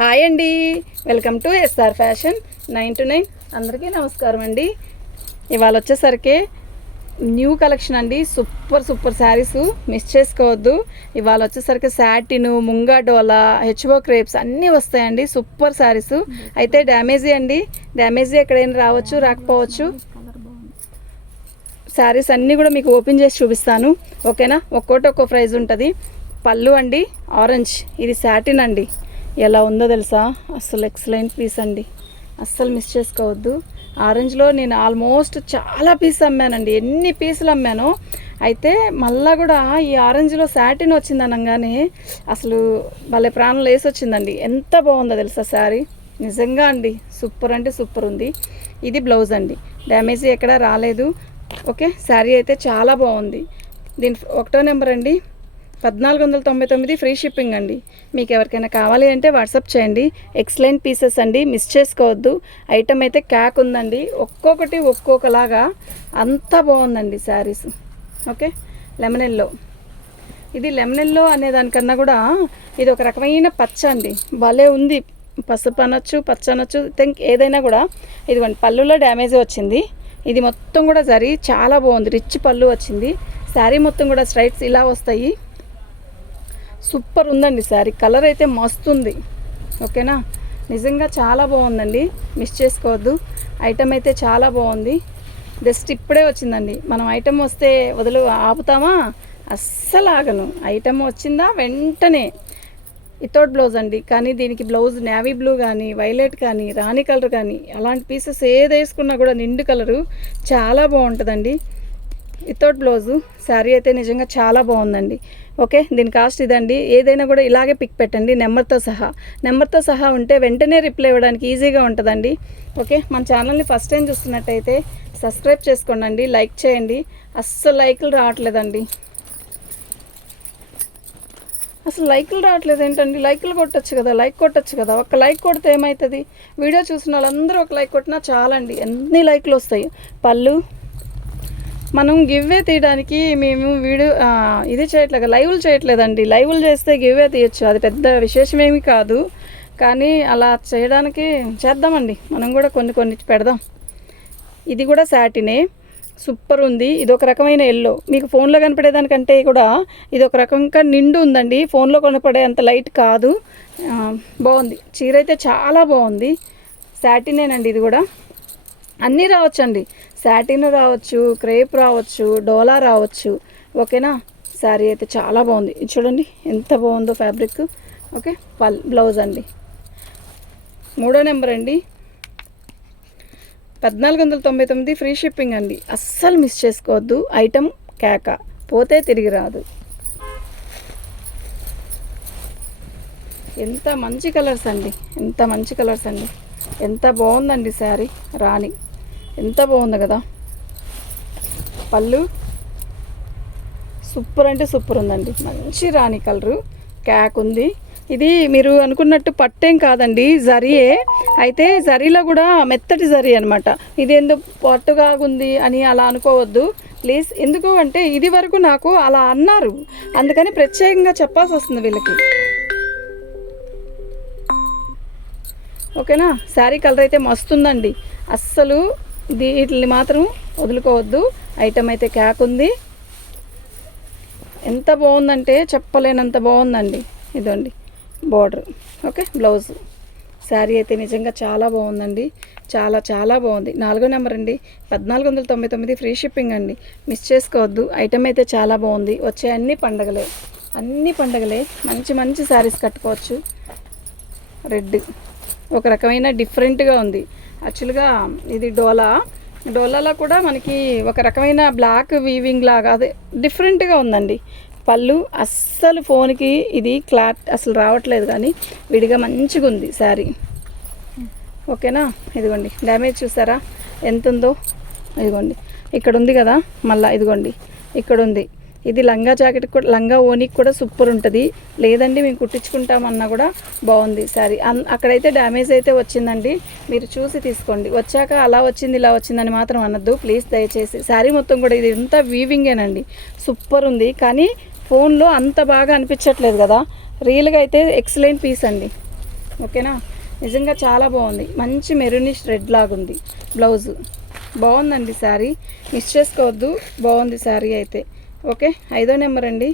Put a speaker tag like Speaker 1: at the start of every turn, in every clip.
Speaker 1: Hi అండి. Welcome to SR fashion nine two nine. అందరికీ నమస్కారం అండి. ఇవాళ వచ్చేసరికి న్యూ కలెక్షన్ అండి. సూపర్ సూపర్ శారీస్ మిస్ చేసుకోవద్దు. ఇవాళ వచ్చేసరికి satin munga dola HO crepes అన్నీ వస్తాయండి. సూపర్ శారీస్. అయితే డ్యామేజీ అండి. డ్యామేజీ ఎక్కడైనా రావచ్చు రాకపోవచ్చు. శారీస్ అన్నీ కూడా మీకు ఓపెన్ చేసి చూపిస్తాను. ఓకేనా? ఒక్కోటి ఒక్కో ప్రైజ్ ఉంటుంది. పళ్ళు అండి ఆరెంజ్. ఇది శాటిన్ అండి. ఎలా ఉందో తెలుసా? అస్సలు ఎక్సలెంట్ పీస్ అండి. అస్సలు మిస్ చేసుకోవద్దు. ఆరెంజ్లో నేను ఆల్మోస్ట్ చాలా పీస్ అమ్మానండి. ఎన్ని పీసులు అమ్మానో. అయితే మళ్ళా కూడా ఈ ఆరెంజ్లో శాటిన్ వచ్చింది అనగానే అసలు భలే ప్రాణం లేసి వచ్చిందండి. ఎంత బాగుందో తెలుసా శారీ నిజంగా అండి. సూపర్ అంటే సూపర్ ఉంది. ఇది బ్లౌజ్ అండి. డ్యామేజ్ ఎక్కడ రాలేదు. ఓకే శారీ అయితే చాలా బాగుంది. దీని ఒకటో నెంబర్ అండి. పద్నాలుగు వందల తొంభై తొమ్మిది ఫ్రీ షిప్పింగ్ అండి. మీకు ఎవరికైనా కావాలి అంటే వాట్సాప్ చేయండి. ఎక్సలెంట్ పీసెస్ అండి. మిస్ చేసుకోవద్దు. ఐటమ్ అయితే క్యాక్ ఉందండి. ఒక్కొక్కటి ఒక్కొక్కలాగా అంత బాగుందండి శారీస్. ఓకే? లెమనెల్లో ఇది లెమనెల్లో అనే దానికన్నా కూడా ఇది ఒక రకమైన పచ్చ అండి. భలే ఉంది. పసుపు అనొచ్చు పచ్చ అనొచ్చు థింక్ ఏదైనా కూడా. ఇదిగోండి పళ్ళులో డ్యామేజ్ వచ్చింది. ఇది మొత్తం కూడా జరి చాలా బాగుంది. రిచ్ పళ్ళు వచ్చింది. శారీ మొత్తం కూడా స్ట్రైట్స్ ఇలా వస్తాయి. సూపర్ ఉందండి శారీ. కలర్ అయితే మస్తుంది. ఓకేనా? నిజంగా చాలా బాగుందండి. మిస్ చేసుకోవద్దు. ఐటమ్ అయితే చాలా బాగుంది. జస్ట్ ఇప్పుడే వచ్చిందండి. మనం ఐటమ్ వస్తే వదిలి ఆపుతామా? అస్సలు ఆగను. ఐటమ్ వచ్చిందా వెంటనే. వితౌట్ బ్లౌజ్ అండి. కానీ దీనికి బ్లౌజ్ నేవీ బ్లూ కానీ వైలెట్ కానీ రాణి కలర్ కానీ అలాంటి పీసెస్ ఏది వేసుకున్నా కూడా నిండు కలరు. చాలా బాగుంటుందండి. Without blouse. శారీ అయితే నిజంగా చాలా బాగుందండి. ఓకే? దీని కాస్ట్ ఇదండి. ఏదైనా కూడా ఇలాగే పిక్ పెట్టండి నెంబర్తో సహా. నెంబర్తో సహా ఉంటే వెంటనే రిప్లై ఇవ్వడానికి ఈజీగా ఉంటుందండి. ఓకే? మన ఛానల్ని ఫస్ట్ టైం చూస్తున్నట్టయితే సబ్స్క్రైబ్ చేసుకోండి లైక్ చేయండి. అస్సలు లైకులు రావట్లేదండి. అసలు లైకులు రావట్లేదు ఏంటండి లైకులు కొట్టచ్చు కదా లైక్ కొట్టచ్చు కదా. ఒక లైక్ కొడితే ఏమవుతుంది వీడియో చూసిన వాళ్ళందరూ ఒక లైక్ కొట్టినా చాలండి. ఎన్ని లైకులు వస్తాయి? పళ్ళు మనం గివ్వే తీయడానికి మేము వీడియో ఇది చేయట్లేదు లైవ్లు చేయట్లేదండి. లైవ్లు చేస్తే గివ్వే తీయచ్చు. అది పెద్ద విశేషమేమి కాదు. కానీ అలా చేయడానికి చేద్దామండి. మనం కూడా కొన్ని కొన్ని పెడదాం. ఇది కూడా శాటినే సూపర్ ఉంది. ఇది ఒక రకమైన ఎల్లో. మీకు ఫోన్లో కనపడేదానికంటే కూడా ఇది ఒక రకంగా నిండు ఉందండి. ఫోన్లో కనపడే అంత లైట్ కాదు. బాగుంది. చీర అయితే చాలా బాగుంది. శాటినేనండి ఇది కూడా. అన్నీ రావచ్చండి. శాటిన్ రావచ్చు క్రేప్ రావచ్చు డోలా రావచ్చు. ఓకేనా? శారీ అయితే చాలా బాగుంది. ఇది చూడండి ఎంత బాగుందో ఫ్యాబ్రిక్. ఓకే పల్ బ్లౌజ్ అండి. మూడో నెంబర్ అండి. పద్నాలుగు వందల తొంభై తొమ్మిది ఫ్రీ షిప్పింగ్ అండి. అస్సలు మిస్ చేసుకోవద్దు. ఐటమ్ కేక. పోతే తిరిగి రాదు. ఎంత మంచి కలర్స్ అండి. ఎంత మంచి కలర్స్ అండి. ఎంత బాగుందండి శారీ రాణి. ఎంత బాగుంది కదా. పళ్ళు. సూపర్ అంటే సూపర్ ఉందండి. మంచి రాణి కలరు. క్యాక్ ఉంది. ఇది మీరు అనుకున్నట్టు పట్టేం కాదండి. జరియే. అయితే జరీలో కూడా మెత్తటి జరీ అనమాట ఇది ఎందుకు పట్టుగా ఉంది అని అలా అనుకోవద్దు. ప్లీజ్ ఎందుకు అంటే ఇది వరకు నాకు అలా అన్నారు. అందుకని ప్రత్యేకంగా చెప్పాల్సి వస్తుంది వీళ్ళకి. ఓకేనా? శారీ కలర్ అయితే మస్తుందండి. అస్సలు వీటిని మాత్రం వదులుకోవద్దు. ఐటమ్ అయితే క్యాక్ ఉంది. ఎంత బాగుందంటే చెప్పలేనంత బాగుందండి. ఇదండి బార్డర్. Okay blouse. శారీ అయితే నిజంగా చాలా బాగుందండి. చాలా చాలా బాగుంది. నాలుగో నెంబర్ అండి. పద్నాలుగు వందల తొంభై తొమ్మిది ఫ్రీ షిప్పింగ్ అండి. మిస్ చేసుకోవద్దు. ఐటమ్ అయితే చాలా బాగుంది. వచ్చే అన్ని పండగలే. అన్ని పండగలే. మంచి మంచి శారీస్ కట్టుకోవచ్చు. రెడ్ ఒక రకమైన డిఫరెంట్గా ఉంది. యాక్చువల్గా ఇది డోలా. డోలాలో కూడా మనకి ఒక రకమైన బ్లాక్ వీవింగ్ లాగా అదే డిఫరెంట్గా ఉందండి. పళ్ళు అస్సలు ఫోన్కి ఇది క్లాత్ అసలు రావట్లేదు కానీ విడిగా మంచిగా ఉంది శారీ. ఓకేనా? ఇదిగోండి. డ్యామేజ్ చూసారా? ఎంత ఉందో ఇదిగోండి. ఇక్కడ ఉంది కదా? మళ్ళీ ఇదిగోండి. ఇక్కడ ఉంది ఇది లంగా జాకెట్ కూడా లంగా ఓనికి కూడా సూపర్ ఉంటుంది. లేదండి మేము కుట్టించుకుంటామన్నా కూడా బాగుంది సారీ అన్ అక్కడైతే డ్యామేజ్ అయితే వచ్చిందండి. మీరు చూసి తీసుకోండి. వచ్చాక అలా వచ్చింది ఇలా వచ్చిందని మాత్రం అనొద్దు. ప్లీజ్ దయచేసి. శారీ మొత్తం కూడా ఇది ఇంత వీవింగేనండి సూపర్ ఉంది. కానీ ఫోన్లో అంత బాగా అనిపించట్లేదు కదా. రియల్గా అయితే ఎక్సలెంట్ పీస్ అండి. ఓకేనా? నిజంగా చాలా బాగుంది. మంచి మెరూనిష్ రెడ్ లాగుంది. బ్లౌజు బాగుందండి శారీ. మిస్ చేసుకోవద్దు. బాగుంది శారీ అయితే. ఓకే ఐదో నెంబర్ అండి.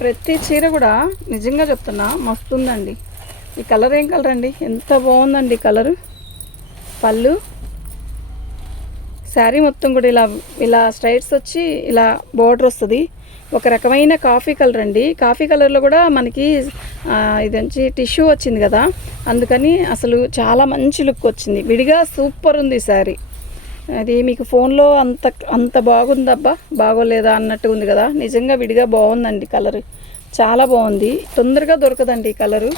Speaker 1: ప్రతి చీర కూడా నిజంగా చెప్తున్నా మస్తుందండి. ఈ కలర్ ఏం కలర్ అండి? ఎంత బాగుందండి కలరు. పళ్ళు. శారీ మొత్తం కూడా ఇలా ఇలా స్ట్రైట్స్ వచ్చి ఇలా బోర్డర్ వస్తుంది. ఒక రకమైన కాఫీ కలర్ అండి. కాఫీ కలర్లో కూడా మనకి ఆ, ఇది టిష్యూ వచ్చింది కదా. అందుకని అసలు చాలా మంచి లుక్ వచ్చింది. విడిగా సూపర్ ఉంది సారీ. అది మీకు ఫోన్లో అంత అంత బాగుందబ్బా. బాగోలేదా అన్నట్టు ఉంది కదా. నిజంగా విడిగా బాగుందండి కలర్. చాలా బాగుంది. తొందరగా దొరకదండి ఈ కలరు.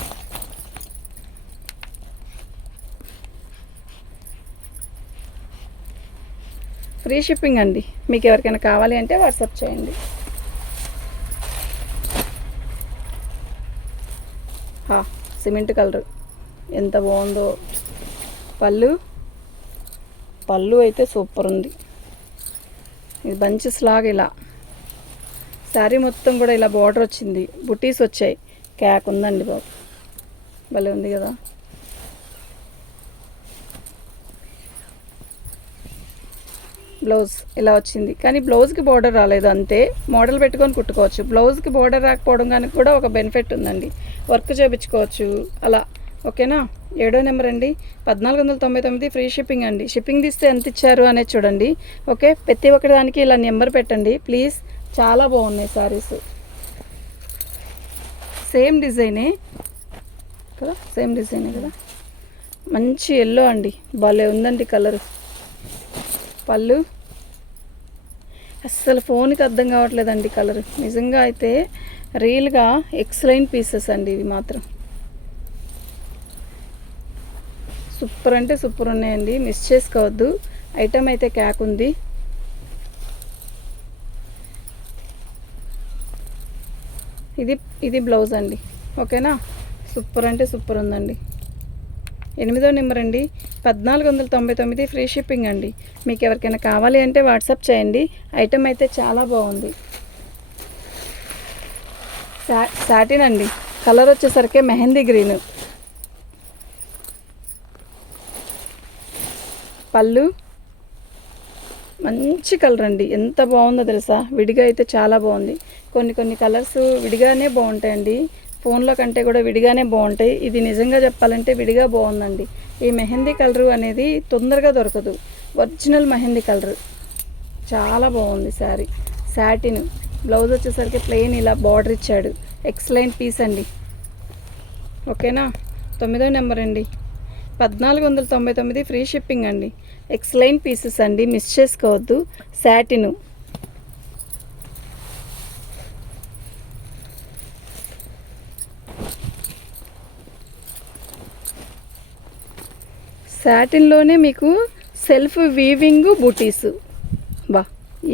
Speaker 1: ఫ్రీ షిప్పింగ్ అండి. మీకు ఎవరికైనా కావాలి అంటే వాట్సాప్ చేయండి. Cement colour. ఎంత బాగుందో. పళ్ళు. పళ్ళు అయితే సూపర్ ఉంది. ఇది బంచెస్ లాగా ఇలా. శారీ మొత్తం కూడా ఇలా బార్డర్ వచ్చింది. బుటీస్ వచ్చాయి. క్యాక్ ఉందండి బాబు. భలే ఉంది కదా. బ్లౌజ్ ఇలా వచ్చింది. కానీ బ్లౌజ్కి బార్డర్ రాలేదు. అంతే. మోడల్ పెట్టుకొని కుట్టుకోవచ్చు. బ్లౌజ్కి బార్డర్ రాకపోవడం కానీ కూడా ఒక బెనిఫిట్ ఉందండి. వర్క్ చేయించుకోవచ్చు అలా. ఓకేనా? ఏడో నెంబర్ అండి. పద్నాలుగు వందల తొంభై తొమ్మిది ఫ్రీ షిప్పింగ్ అండి. షిప్పింగ్ తీస్తే ఎంత ఇచ్చారు అనేది చూడండి. ఓకే? ప్రతి ఒక్కటి దానికి ఇలా నెంబర్ పెట్టండి. ప్లీజ్. చాలా బాగున్నాయి శారీస్ సేమ్ డిజైనే. కదా? సేమ్ డిజైనే కదా? మంచి ఎల్లో అండి. భలే ఉందండి కలర్. పళ్ళు. అస్సలు ఫోన్కి అర్థం కావట్లేదండి కలర్. నిజంగా అయితే రియల్గా ఎక్సలెంట్ పీసెస్ అండి ఇవి మాత్రం. సూపర్ అంటే సూపర్ ఉన్నాయండి. మిస్ చేసుకోవద్దు. ఐటమ్ అయితే క్యాక్ ఉంది. ఇది ఇది బ్లౌజ్ అండి. ఓకేనా? సూపర్ అంటే సూపర్ ఉందండి. ఎనిమిదో నెంబర్ అండి. పద్నాలుగు వందల తొంభై తొమ్మిది ఫ్రీ షిప్పింగ్ అండి. మీకు ఎవరికైనా కావాలి అంటే వాట్సాప్ చేయండి. ఐటమ్ అయితే చాలా బాగుంది. సాటిన్ అండి. కలర్ వచ్చేసరికి మెహందీ గ్రీన్. పళ్ళు. మంచి కలర్ అండి. ఎంత బాగుందో తెలుసా? విడిగా అయితే చాలా బాగుంది. కొన్ని కొన్ని కలర్స్ విడిగానే బాగుంటాయండి. ఫోన్లో కంటే కూడా విడిగానే బాగుంటాయి. ఇది నిజంగా చెప్పాలంటే విడిగా బాగుందండి. ఈ మెహందీ కలరు అనేది తొందరగా దొరకదు. Original mehndi colour. చాలా బాగుంది శారీ. శాటిన్ బ్లౌజ్ వచ్చేసరికి ప్లెయిన్ ఇలా బార్డర్ ఇచ్చాడు. ఎక్సలెంట్ పీస్ అండి. ఓకేనా? తొమ్మిదో నెంబర్ అండి. పద్నాలుగు వందల తొంభై తొమ్మిది ఫ్రీ షిప్పింగ్ అండి. ఎక్సలెంట్ పీసెస్ అండి. మిస్ చేసుకోవద్దు. శాటిన్ శాటిన్లోనే మీకు సెల్ఫ్ వీవింగ్ బూటీస్ బా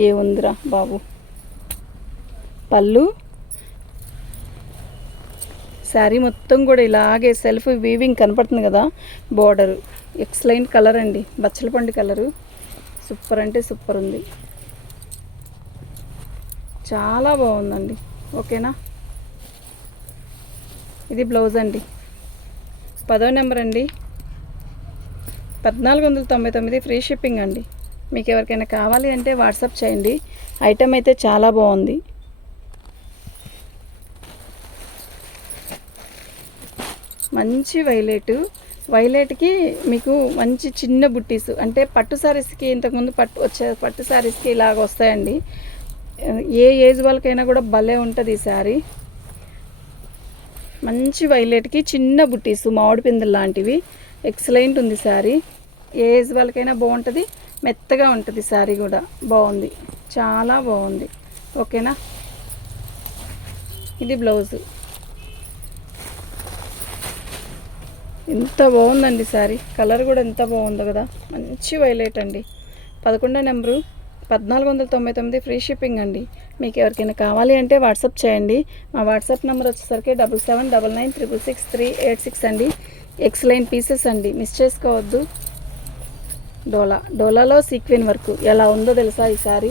Speaker 1: ఏ ఉందిరా బాబు? పళ్ళు. శారీ మొత్తం కూడా ఇలాగే సెల్ఫ్ వీవింగ్ కనపడుతుంది కదా బోర్డరు ఎక్స్లైంట్ కలర్ అండి. బచ్చలపండు కలరు సూపర్ అంటే సూపర్ ఉంది. చాలా బాగుందండి. ఓకేనా ఇది బ్లౌజ్ అండి. పదో నెంబర్ అండి. పద్నాలుగు వందల తొంభై తొమ్మిది ఫ్రీ షిప్పింగ్ అండి. మీకు ఎవరికైనా కావాలి అంటే వాట్సాప్ చేయండి. ఐటమ్ అయితే చాలా బాగుంది. మంచి వైలెట్. వైలెట్కి మీకు మంచి చిన్న బుట్టీస్ అంటే పట్టు శారీస్కి ఇంతకుముందు పట్టు వచ్చే పట్టు శారీస్కి ఇలాగ వస్తాయండి. ఏ ఏజ్ వాళ్ళకైనా కూడా భలే ఉంటుంది ఈ శారీ. మంచి వైలెట్కి చిన్న బుట్టీస్ మామిడి పిందెలు లాంటివి. ఎక్సలెంట్ ఉంది శారీ. ఏ ఏజ్ వాళ్ళకైనా బాగుంటుంది. మెత్తగా ఉంటుంది శారీ కూడా. బాగుంది. చాలా బాగుంది. ఓకేనా? ఇది బ్లౌజు. ఎంత బాగుందండి శారీ. కలర్ కూడా ఎంత బాగుందో కదా. మంచి వైలెట్ అండి. పదకొండో నెంబరు. పద్నాలుగు వందల తొంభై తొమ్మిది ఫ్రీ షిప్పింగ్ అండి. మీకు ఎవరికైనా కావాలి అంటే వాట్సాప్ చేయండి. మా వాట్సాప్ నెంబర్ వచ్చేసరికి double seven double nine triple six three eight six అండి. ఎక్సలైన్ పీసెస్ అండి. మిస్ చేసుకోవద్దు. డోలా. డోలాలో సీక్వెన్ వర్క్. ఎలా ఉందో తెలుసా ఈ సారీ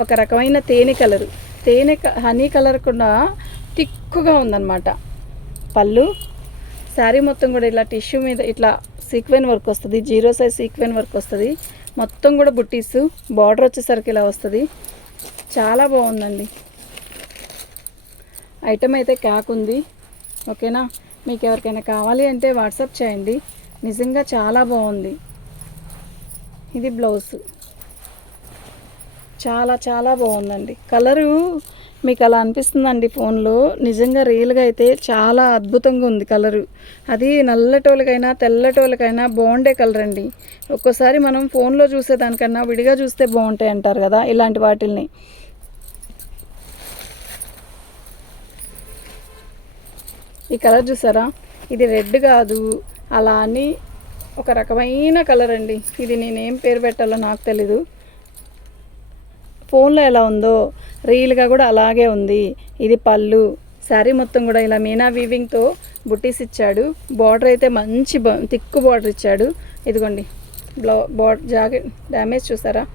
Speaker 1: ఒక రకమైన తేనె కలరు. తేనె క- హనీ కలర్ కూడా తిక్కుగా ఉందన్నమాట. పళ్ళు శారీ మొత్తం కూడా ఇలా టిష్యూ మీద ఇట్లా సీక్వెన్ వర్క్ వస్తుంది జీరో సైజ్ సీక్వెన్ వర్క్ వస్తుంది. మొత్తం కూడా బుట్టీస్ బార్డర్ వచ్చేసరికి ఇలా వస్తుంది. చాలా బాగుందండి. ఐటమ్ అయితే క్యాక్ ఉంది. ఓకేనా? మీకు ఎవరికైనా కావాలి అంటే వాట్సాప్ చేయండి. నిజంగా చాలా బాగుంది. ఇది బ్లౌజ్. చాలా చాలా బాగుందండి. కలరు మీకు అలా అనిపిస్తుందండి ఫోన్లో. నిజంగా రియల్గా అయితే చాలా అద్భుతంగా ఉంది కలరు. అది నల్లటోలకైనా తెల్లటోలకైనా బాగుండే కలర్ అండి. ఒక్కోసారి మనం ఫోన్లో చూసేదానికన్నా విడిగా చూస్తే బాగుంటాయి అంటారు కదా ఇలాంటి వాటిల్ని. ఈ కలర్ చూసారా? ఇది రెడ్ కాదు. అలా అని ఒక రకమైన కలర్ అండి. ఇది నేనేం పేరు పెట్టాలో నాకు తెలీదు. ఫోన్లో ఎలా ఉందో రీల్గా కూడా అలాగే ఉంది. ఇది పళ్ళు. శారీ మొత్తం కూడా ఇలా మీనా వీవింగ్తో బుట్టీస్ ఇచ్చాడు. బార్డర్ అయితే మంచి బ- తిక్కు బార్డర్ ఇచ్చాడు. ఇదిగోండి. బ్లౌ బార్డర్ జాకెట్ డ్యామేజ్ చూసారా?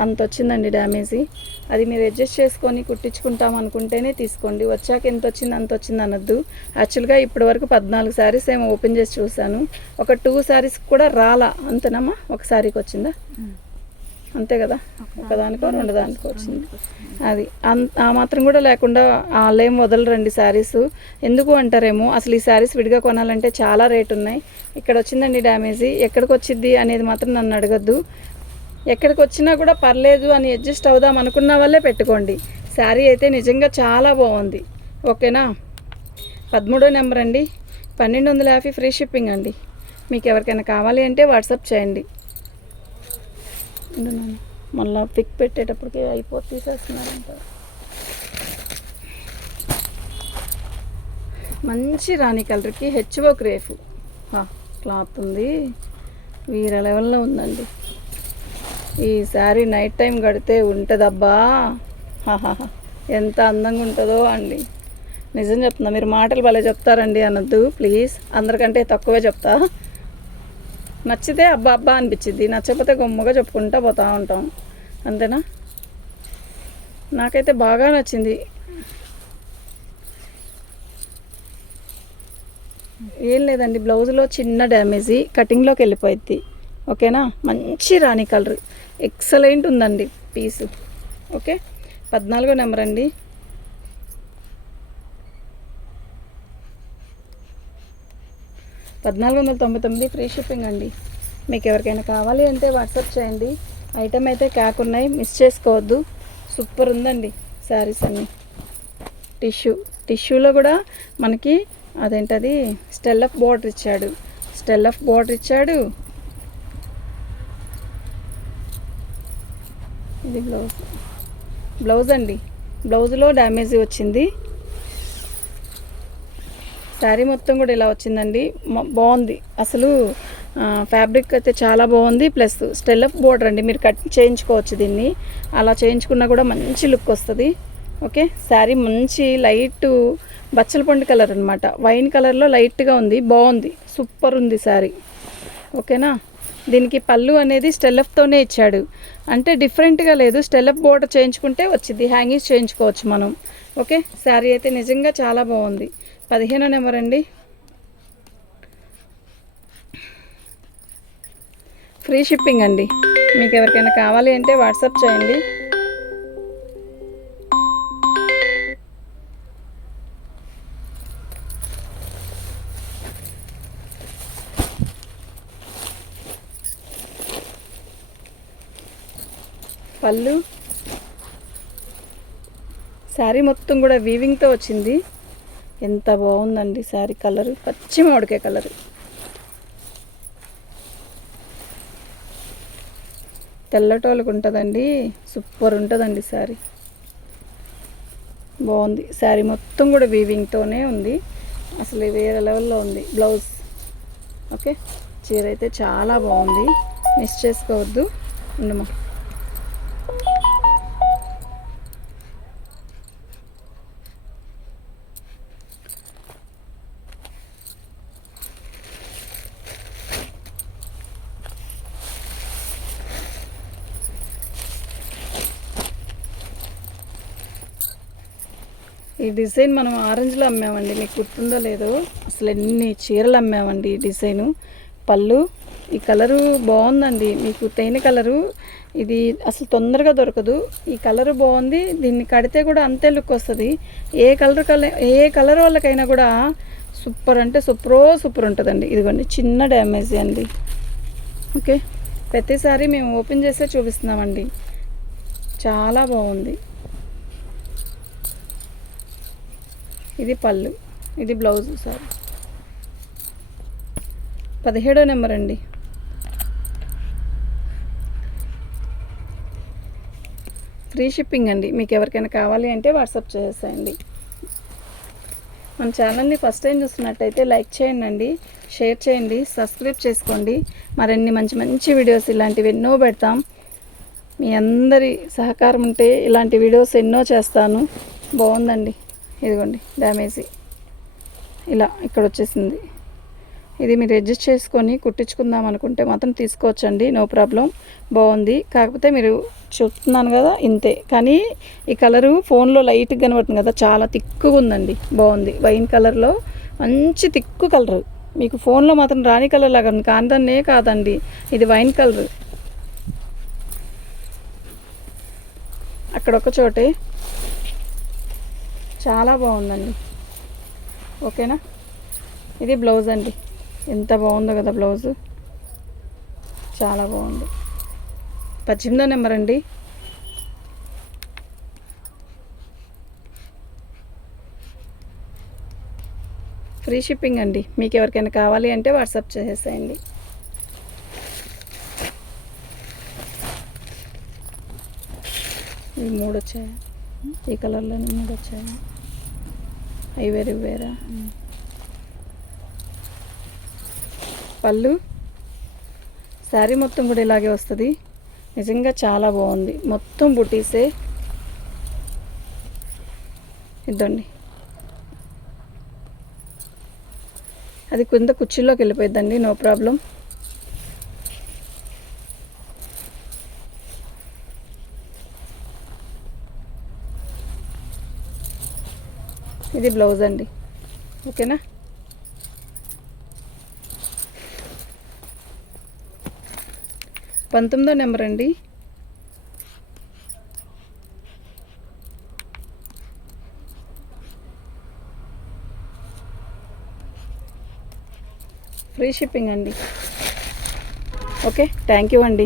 Speaker 1: అంత వచ్చిందండి డ్యామేజ్. అది మీరు అడ్జస్ట్ చేసుకొని కుట్టించుకుంటాం అనుకుంటేనే తీసుకోండి. వచ్చాక ఎంత వచ్చింది అంత వచ్చింది అనొద్దు. యాక్చువల్గా ఇప్పటి వరకు పద్నాలుగు శారీస్ ఏమో ఓపెన్ చేసి చూశాను. ఒక టూ శారీస్ కూడా రాలా. అంతనమ్మా? ఒక శారీకి వచ్చిందా? అంతే కదా? ఒకదానికో రెండు దానికో వచ్చింది. అది. ఆ మాత్రం కూడా లేకుండా వాళ్ళేం వదలరండి శారీస్. ఎందుకు అంటారేమో అసలు ఈ శారీస్ విడిగా కొనాలంటే చాలా రేట్ ఉన్నాయి. ఇక్కడ వచ్చిందండి డ్యామేజ్. ఎక్కడికి వచ్చింది అనేది మాత్రం నన్ను అడగద్దు. ఎక్కడికి వచ్చినా కూడా పర్లేదు అని అడ్జస్ట్ అవుదాం అనుకున్న వాళ్ళే పెట్టుకోండి. శారీ అయితే నిజంగా చాలా బాగుంది. ఓకేనా? పదమూడో నెంబర్ అండి. పన్నెండు వందల యాభై ఫ్రీ షిప్పింగ్ అండి. మీకు ఎవరికైనా కావాలి అంటే వాట్సాప్ చేయండి. మళ్ళా పిక్ పెట్టేటప్పటికి అయిపోతే తీసేస్తున్నారంట. మంచి రాణి కలర్కి హెచ్ఓ క్రేఫ్ క్లాత్ ఉంది. వీర లెవెల్లో ఉందండి. ఈ శారీ నైట్ టైం కడితే ఉంటుందబ్బా. ఎంత అందంగా ఉంటుందో అండి. నిజం చెప్తున్నా మీరు మాటలు భలే చెప్తారండి అనొద్దు. ప్లీజ్ అందరికంటే తక్కువే చెప్తా. నచ్చితే అబ్బా అబ్బా అనిపించింది నచ్చకపోతే గొమ్మగా చెప్పుకుంటా పోతూ ఉంటాం. అంతేనా? నాకైతే బాగా నచ్చింది. ఏం లేదండి బ్లౌజ్లో చిన్న డ్యామేజీ కటింగ్లోకి వెళ్ళిపోయింది ఓకేనా? మంచి రాణి కలర్. ఎక్సలెంట్ ఉందండి పీసు. ఓకే? పద్నాలుగో నెంబర్ అండి. పద్నాలుగు వందల తొంభై తొమ్మిది ఫ్రీ షిప్పింగ్ అండి. మీకు ఎవరికైనా కావాలి అంటే వాట్సాప్ చేయండి. ఐటమ్ అయితే క్యాక్ ఉన్నాయి మిస్ చేసుకోవద్దు. సూపర్ ఉందండి శారీస్ అన్నీ. టిష్యూ టిష్యూలో కూడా మనకి అదేంటది? స్టెల్లఫ్ బోర్డర్ ఇచ్చాడు. స్టెల్లఫ్ బోర్డర్ ఇచ్చాడు. ఇది బ్లౌజ్ బ్లౌజ్ అండి. బ్లౌజ్లో డ్యామేజ్ వచ్చింది. శారీ మొత్తం కూడా ఇలా వచ్చిందండి. బాగుంది. అసలు ఫ్యాబ్రిక్ అయితే చాలా బాగుంది. ప్లస్ స్టెల్లఫ్ బోర్డర్ అండి. మీరు కట్ చేయించుకోవచ్చు దీన్ని. అలా చేయించుకున్నా కూడా మంచి లుక్ వస్తుంది. ఓకే? శారీ మంచి లైట్ బచ్చల పండు కలర్ అనమాట వైన్ కలర్లో లైట్గా ఉంది. బాగుంది. సూపర్ ఉంది శారీ. ఓకేనా? దీనికి పళ్ళు అనేది స్టెల్లఫ్తోనే ఇచ్చాడు. అంటే డిఫరెంట్గా లేదు. స్టెల్లఫ్ బోర్డర్ చేయించుకుంటే వచ్చింది హ్యాంగింగ్స్ చేయించుకోవచ్చు మనం. ఓకే? శారీ అయితే నిజంగా చాలా బాగుంది. పదిహేను నెంబర్ అండి. ఫ్రీ షిప్పింగ్ అండి. మీకు ఎవరికైనా కావాలి అంటే వాట్సాప్ చేయండి. పళ్ళు. శారీ మొత్తం కూడా వీవింగ్తో వచ్చింది. ఎంత బాగుందండి శారీ కలర్ పచ్చి మామిడికాయ కలర్. తెల్లటోళ్ళకు ఉంటుందండి సూపర్ ఉంటుందండి శారీ బాగుంది. శారీ మొత్తం కూడా వీవింగ్తోనే ఉంది. అసలు వేరే లెవెల్లో ఉంది. Blouse okay? చీర అయితే చాలా బాగుంది. మిస్ చేసుకోవద్దు. ఉండమా ఈ డిజైన్ మనం ఆరెంజ్లో అమ్మామండి. మీకు గుర్తుందో లేదో అసలు ఎన్ని చీరలు అమ్మామండి ఈ డిజైను. పళ్ళు ఈ కలరు బాగుందండి. మీకు తేనె కలరు ఇది అసలు తొందరగా దొరకదు. ఈ కలరు బాగుంది దీన్ని కడితే కూడా అంతే లుక్ వస్తుంది. ఏ కలర్ కలర్ ఏ కలర్ వాళ్ళకైనా కూడా సూపర్ అంటే సూపరో సూపర్ ఉంటుందండి. ఇదిగోండి చిన్న డ్యామేజ్ అండి. ఓకే ప్రతిసారి మేము ఓపెన్ చేసే చూపిస్తున్నామండి. చాలా బాగుంది. ఇది పళ్ళు ఇది బ్లౌజ్ సార్ పదిహేడో నెంబర్ అండి. ఫ్రీ షిప్పింగ్ అండి. మీకు ఎవరికైనా కావాలి అంటే వాట్సాప్ చేసేయండి. మన ఛానల్ని ఫస్ట్ టైం చూస్తున్నట్టయితే లైక్ చేయండి అండి షేర్ చేయండి సబ్స్క్రైబ్ చేసుకోండి. మరిన్ని మంచి మంచి వీడియోస్ ఇలాంటివి ఎన్నో పెడతాం. మీ అందరి సహకారం ఉంటే ఇలాంటి వీడియోస్ ఎన్నో చేస్తాను. బాగుందండి. ఇదిగోండి డ్యామేజీ ఇలా ఇక్కడ వచ్చేసింది. ఇది మీరు అడ్జస్ట్ చేసుకొని కుట్టించుకుందాం అనుకుంటే మాత్రం తీసుకోవచ్చండి నో ప్రాబ్లం బాగుంది. కాకపోతే మీరు చెప్తున్నాను కదా ఇంతే. కానీ ఈ కలరు ఫోన్లో లైట్గా కనబడుతుంది కదా చాలా తిక్కుగా ఉందండి. బాగుంది. వైన్ కలర్లో మంచి తిక్కు కలరు మీకు ఫోన్లో మాత్రం రాణి కలర్ లాగా ఉంది. కాంతన్నే కాదండి ఇది వైన్ కలర్ అక్కడ ఒక చోటే చాలా బాగుందండి. ఓకేనా? ఇది బ్లౌజ్ అండి. ఎంత బాగుందో కదా బ్లౌజ్. చాలా బాగుంది. పద్దెనిమిదో నెంబర్ అండి. ఫ్రీ షిప్పింగ్ అండి. మీకు ఎవరికైనా కావాలి అంటే వాట్సాప్ చేసేసేయండి ఈ మూడు వచ్చాయి? ఈ కలర్లోనే మూడు వచ్చాయి. అవి వేరే వేరా. పళ్ళు. శారీ మొత్తం కూడా ఇలాగే వస్తుంది. నిజంగా చాలా బాగుంది. మొత్తం బుటీసే. ఇద్దండి. అది కింద కుర్చీలోకి వెళ్ళిపోయిద్దండి నో ప్రాబ్లం. ఇది బ్లౌజ్ అండి. ఓకేనా? పంతొమ్మిదో నెంబర్ అండి. ఫ్రీ షిప్పింగ్ అండి. ఓకే థ్యాంక్ యూ అండి.